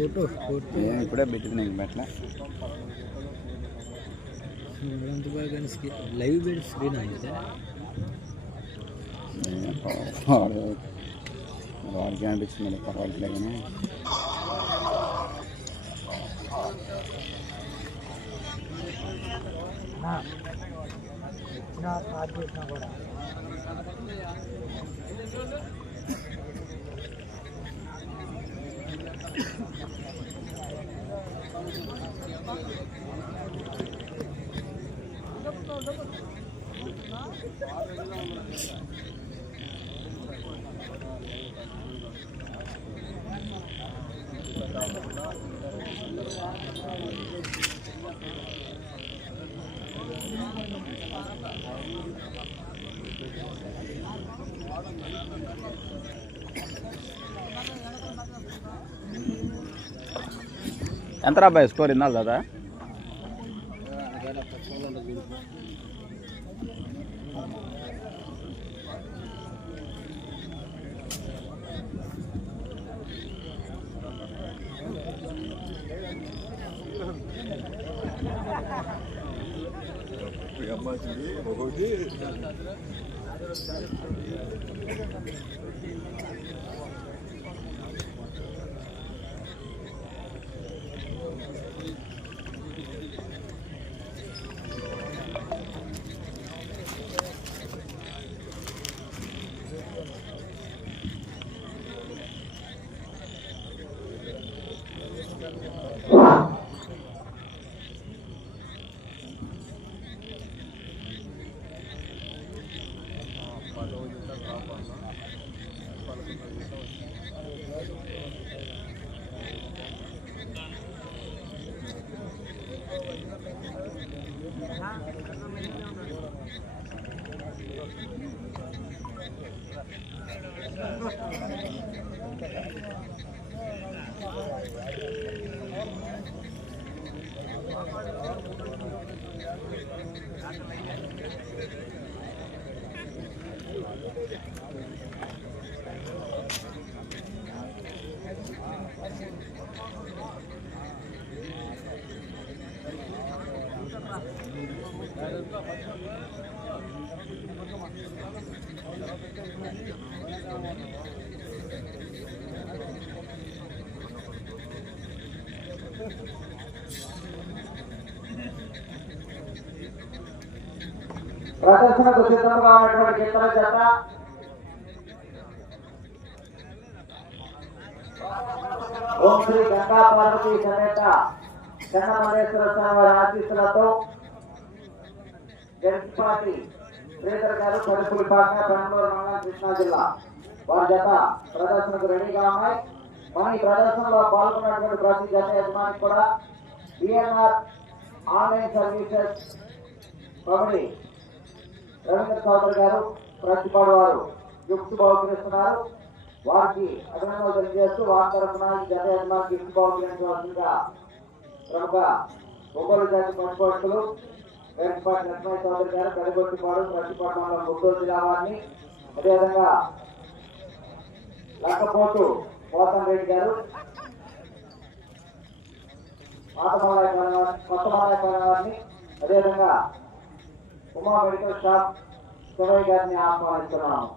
Photo photo నేను ఇప్పుడే పెట్టింది నేను పెట్టలే లైవ్ పెట్టి స్క్రీన్ అయితే వాడు వాడికి అనిపిస్తుంది పర్వాలేదు కానీ. Thank you. ఎంత రాబాయ్ స్కోర్ ఇందాలి దాదా? ప్రదర్శనకు సిద్ధంగా ఉన్నటువంటి ఇతర జత ఓం శ్రీ గంగా పార్వతి సమేత చెన్నమల్లేశ్వర స్వామి వారి ఆశీస్సులతో జగత్పాటి శ్రీధర్ గారు పడుపులిపాక బెంగళూరు మండలం కృష్ణా జిల్లా వారి జత ప్రదర్శనకు రెడీగా ఉన్నాయి. మన ఈ ప్రదర్శనలో పాల్గొన్నటువంటి ప్రతి జత యజమానికి కూడా BNR online services committee Ravindra Chowdary గారు ప్రతిపాడు వారు గిఫ్ట్ బహుకరిస్తున్నారు వారికి అభినందనలు తెలియజేస్తూ వారి తరఫున ఈ జత యజమాని గిఫ్ట్ బహుకరించవలసిందిగా ప్రముఖ ఒంగోలు జాతి పంచుకోవస్తులు వెంకటపాటి లక్ష్మయ్య చౌదరి గారు కడిగొట్టిపాడు ప్రతిపాడు మండలం గుంటూరు జిల్లా వారిని అదేవిధంగా లక్కపోతు మోహన్ రెడ్డి గారు పాత మాలయ కొత్త మాలయ వారిని అదేవిధంగా ઉમા ભટ્ટો સાહેબ સરોઈગરને આપવાને ચલાવો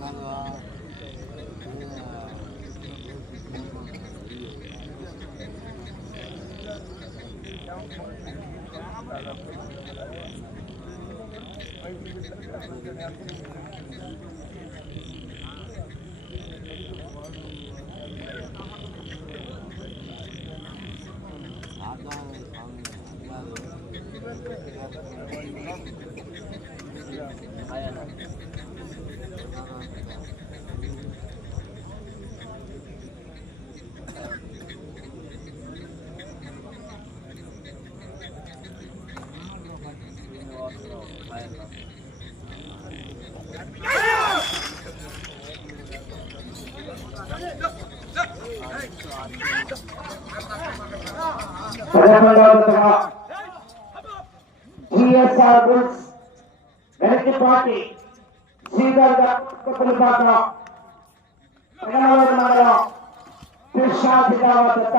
ఉన్నాయన్న పన్నెండు కొత్తలపాట పదహారు మండలం కృష్ణా జిల్లా వద్ద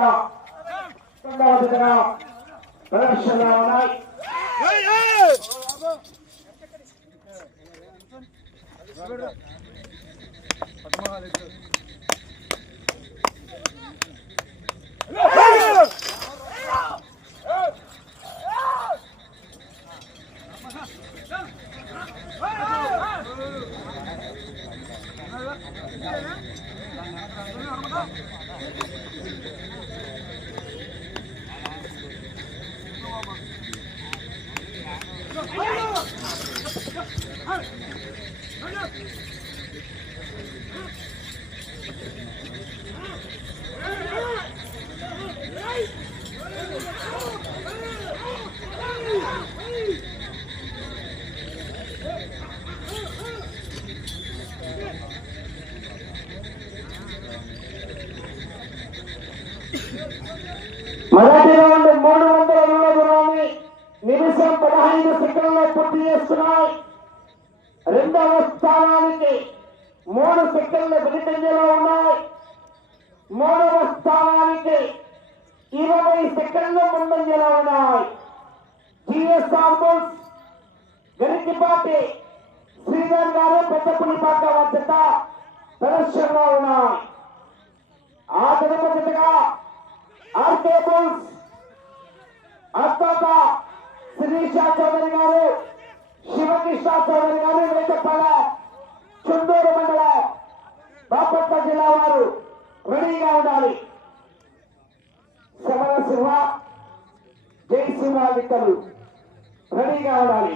పదకొండవదిగా ప్రదర్శనలో ఉన్నాయి. మొదటి రౌండ్ మూడు వందల అడుగుల దూరాన్ని నిమిషం పదహైదు సెకండ్లో పూర్తి చేస్తున్నాయి. రెండవ స్థానానికి మూడు సెకండ్ల వెనుకంజలో ఉన్నాయి. మూడవ స్థానానికి ఇరవై సెకండ్ల ముందంజలో ఉన్నాయి. జిఎస్ఆర్ బుల్స్ గరికిపాటి శ్రీధర్ గారు పెద్దపులిపాక వద్ద ప్రదర్శనలో ఉన్నాయి. ఆ తదుపరిగా ఆర్కే అత్తాత శిరీష చౌదరి గారు శివకృష్ణ చౌదరి గారు వేటపాల చుండూరు మండలం బాపట్ల జిల్లా వారు రెడీగా ఉండాలి. శమన సింహ జై విత్తలు రెడీగా ఉండాలి.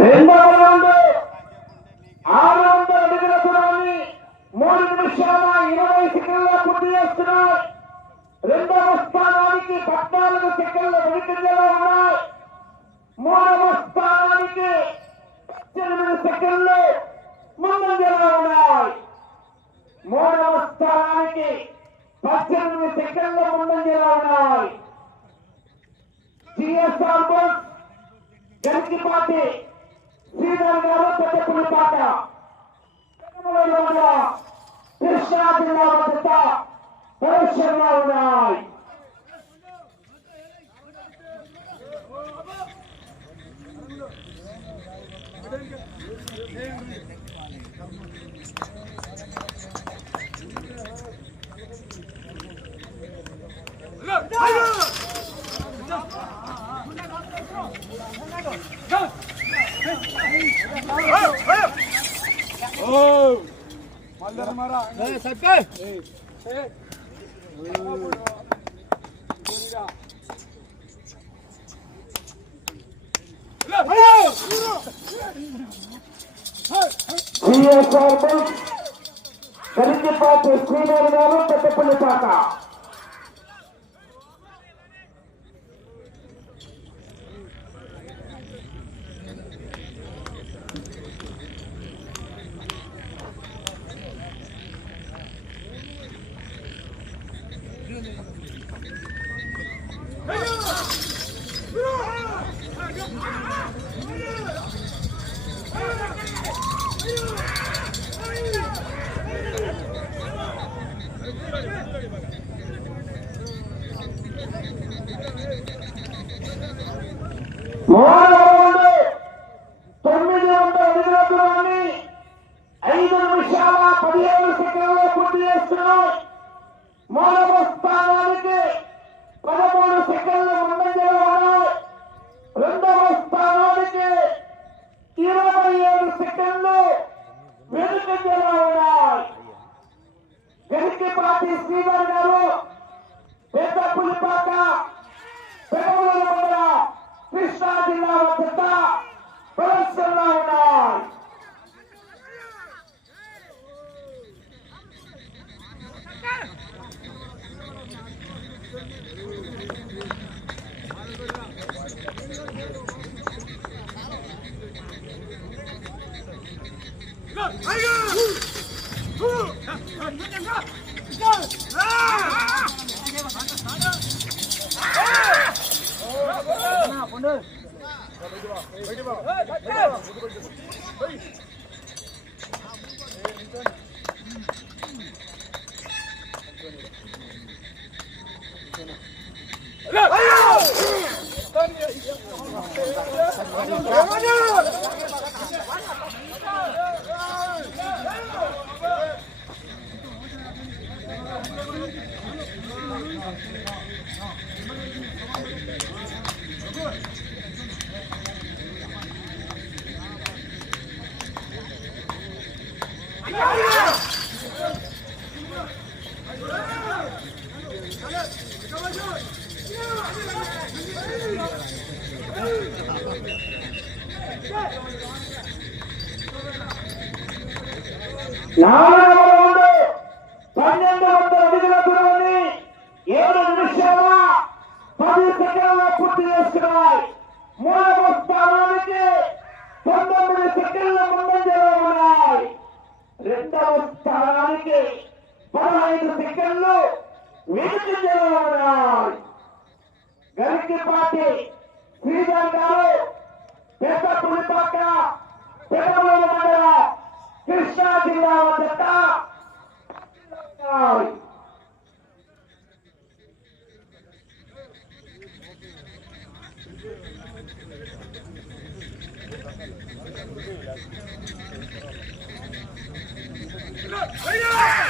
రెండవ రౌండ్ ఆరు వందల అడుగుల దూరాన్ని మూడు నిమిషాల ఇరవై సెకండ్ల పూర్తి చేస్తున్నాయి రెండవ స్థానానికి పద్నాలుగు సెకండ్ల వెనుకంజలో ఉన్నాయి మూడవ స్థానానికి పద్దెనిమిది సెకండ్లు ముందంజలో ఉన్నాయి మూడవ స్థానానికి పద్దెనిమిది సెకండ్ల ముందంజలో ఉన్నాయి. జిఎస్ఆర్ బస్ గరికిపాటి శ్రీధర్ గారు పెద్దపులిపాట పెద్దమలూరు కృష్ణా జిల్లా వద్ద ప్రదర్శనలో ఉన్నాయి. కరికి పాటు శ్రీనారాయణ పెద్దపల్లి పాట More I Adiós. Wow. Look, look!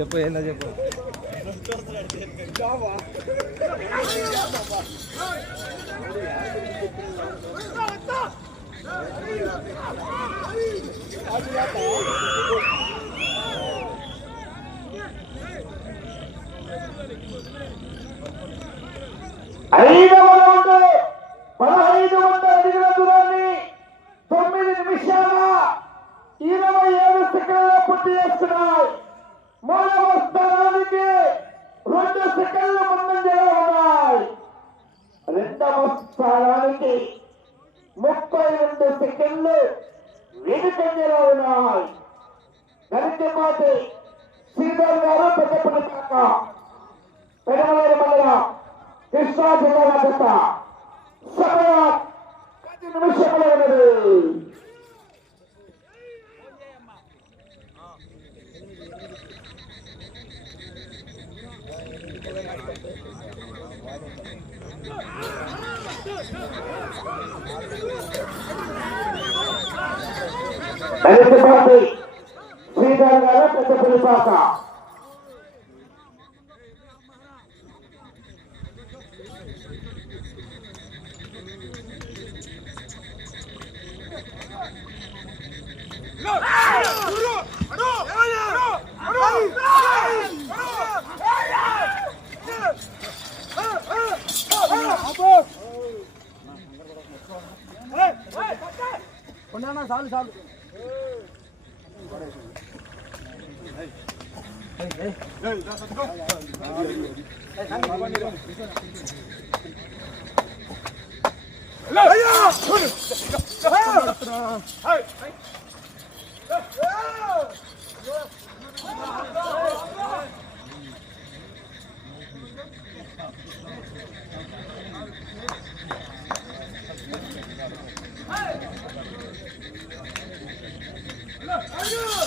చెప్పు ఏందో చెప్పు ఐదవ గరికపాటి శ్రీధర్ గారు పెద్దపల్లి Look, look.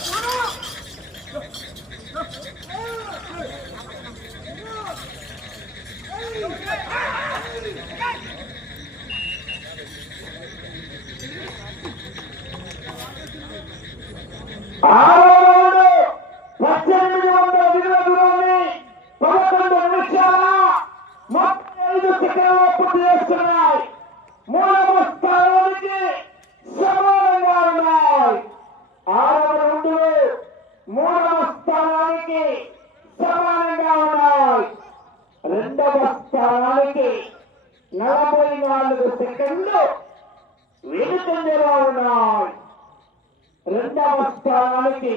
సమానంగా ఉన్నాయి. రెండవ స్థానానికి నలభై నాలుగు సెకండ్లు వెనుకంజలో ఉన్నాయి. రెండవ స్థానానికి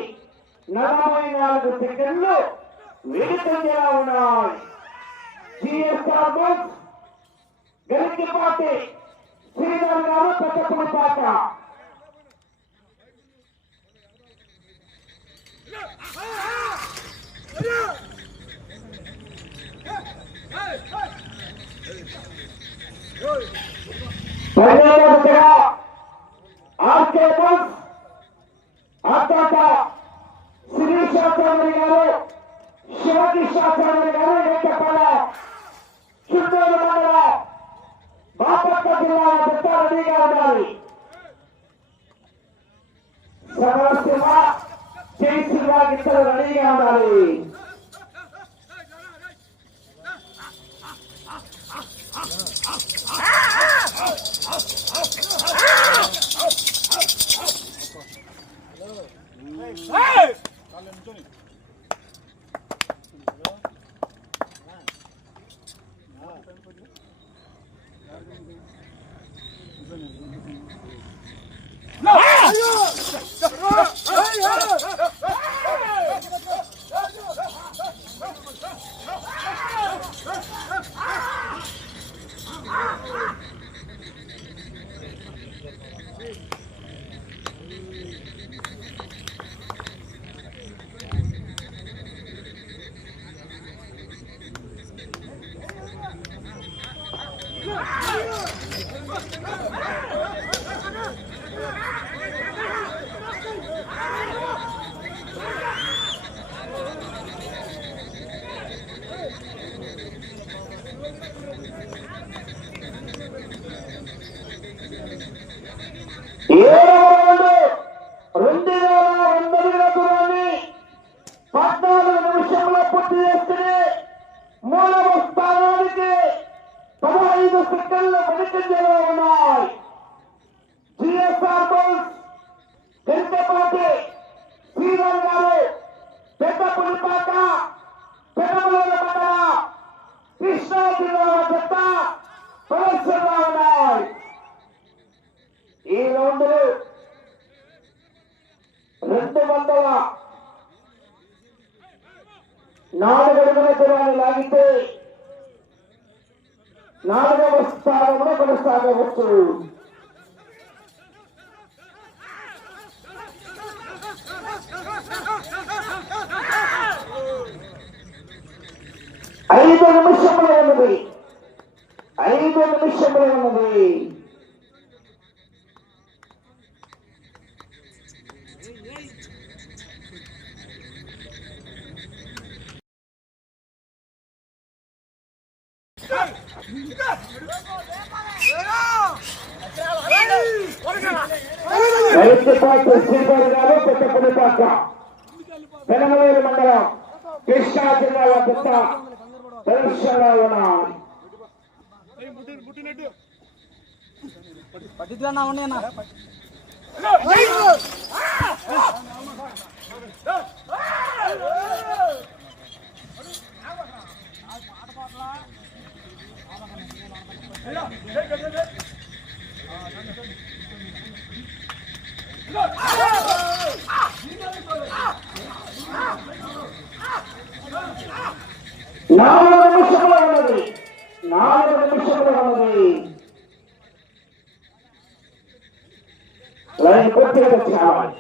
నలభై నాలుగు సెకండ్లు వెనుకంజలో ఉన్నాయి. జిఎస్ఆర్ బుక్స్ గరికిపాటి శ్రీధర్ గారు పెద్దపల్లి పాట పదిహేడవ ఆర్కే బుక్స్ అత్తాక శిరీష్ శాస్త్రి గారు శివకి శాస్త్రి గారు ఏకపడ చిత్తూరు మండలం బాపట్ల జిల్లా పెద్ద రెడీగా ఉండాలి సర్వశివ రెడీగా పులిపాక పెనమలూరు మండల కృష్ణా జిల్లా జత ప్రదర్శనలో ఉన్నాయి. ఈ రౌండ్లు రెండు స్థానంలో కొనసాగవచ్చు. ఐదు నిమిషంలో ఉన్నది. ఐదు నిమిషంలో ఉన్నది. రైతుపాటి శ్రీగారు గారు మండలం కృష్ణా జిల్లా వద్ద పట్టిద్దున్నా ఉన్నాయన్నా నాలుగు నిమిషములు ఉన్నది. నాలుగు నిమిషములు ఉన్నది. లైన్ కొద్దిగా తెచ్చావాలి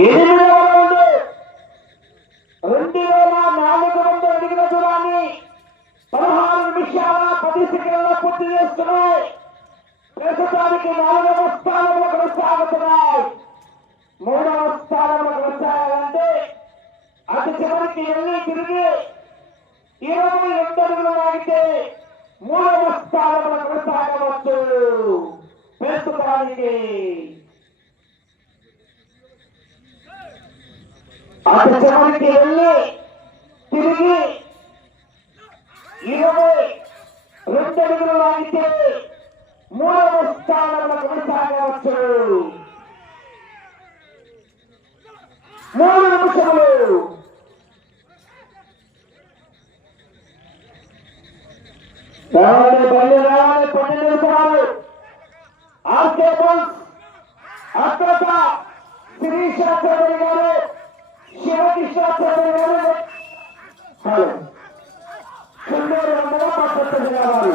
ఎనిమిదవ రౌండ్ రెండు వేల నాలుగు వందల అడిగిన దూరాన్ని పదహారు నిమిషాల పది సెకండ్ల పూర్తి చేస్తున్నాయి ప్రస్తుతానికి నాలుగవ స్థానంలో కొనసాగుతున్నాయి మూడవ స్థానంలో కొనసాగాలంటే అటు చివరికి వెళ్ళి తిరిగి ఇరవై ఎనిమిది అడుగులు లాగితే మూడవ స్థానంలో కొనసాగవచ్చు ప్రస్తుతానికి అటు చివరికి వెళ్ళి తిరిగి ఇరవై రెండు అడుగులు లాగితే మూడవ స్థానంలో కొనసాగవచ్చు మూడు నిమిషములు రావాలి పల్లి రావాలి పన్నెండు నిమిషాలు ఆర్కే బోల్స్ అత్రత శిరీష చౌదరి గారు శివకృష్ణ చౌదరి గారు హలో సుందర వందల పద్ధతి రావాలి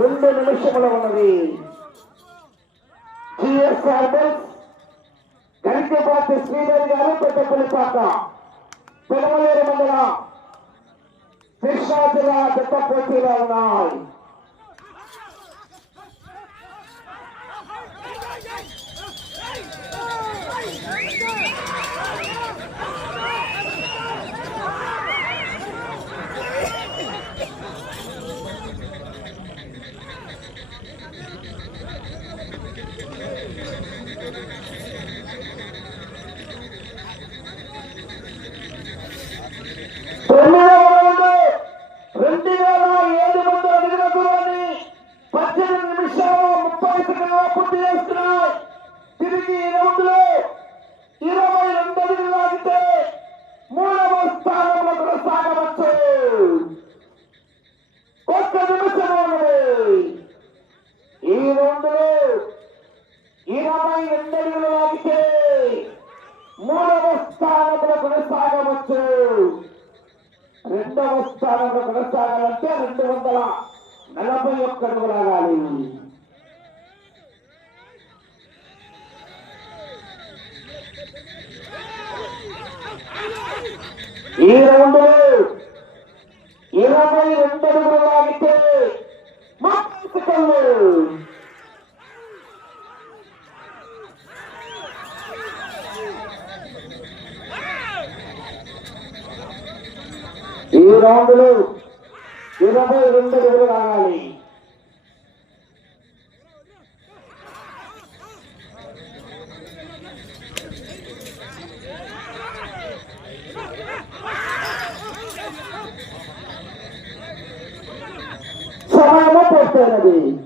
రెండు నిమిషములు ఉన్నది. జిఎస్ఆర్ బస్ గరికపాటి శ్రీధర్ గారు పెద్దపల్లిపాక పిలవలేరు మండలం కృష్ణా జిల్లా పెద్ద ఉన్నాయి. இரண்டு இருபது எண்பது ரூபாய்க்கு மாற்றிக் கொள்ளு ஈராண்டிலும் இரவு இரண்டு ரூபாய் రెండు అడుగులు కావాలి సమయము పూర్తయినది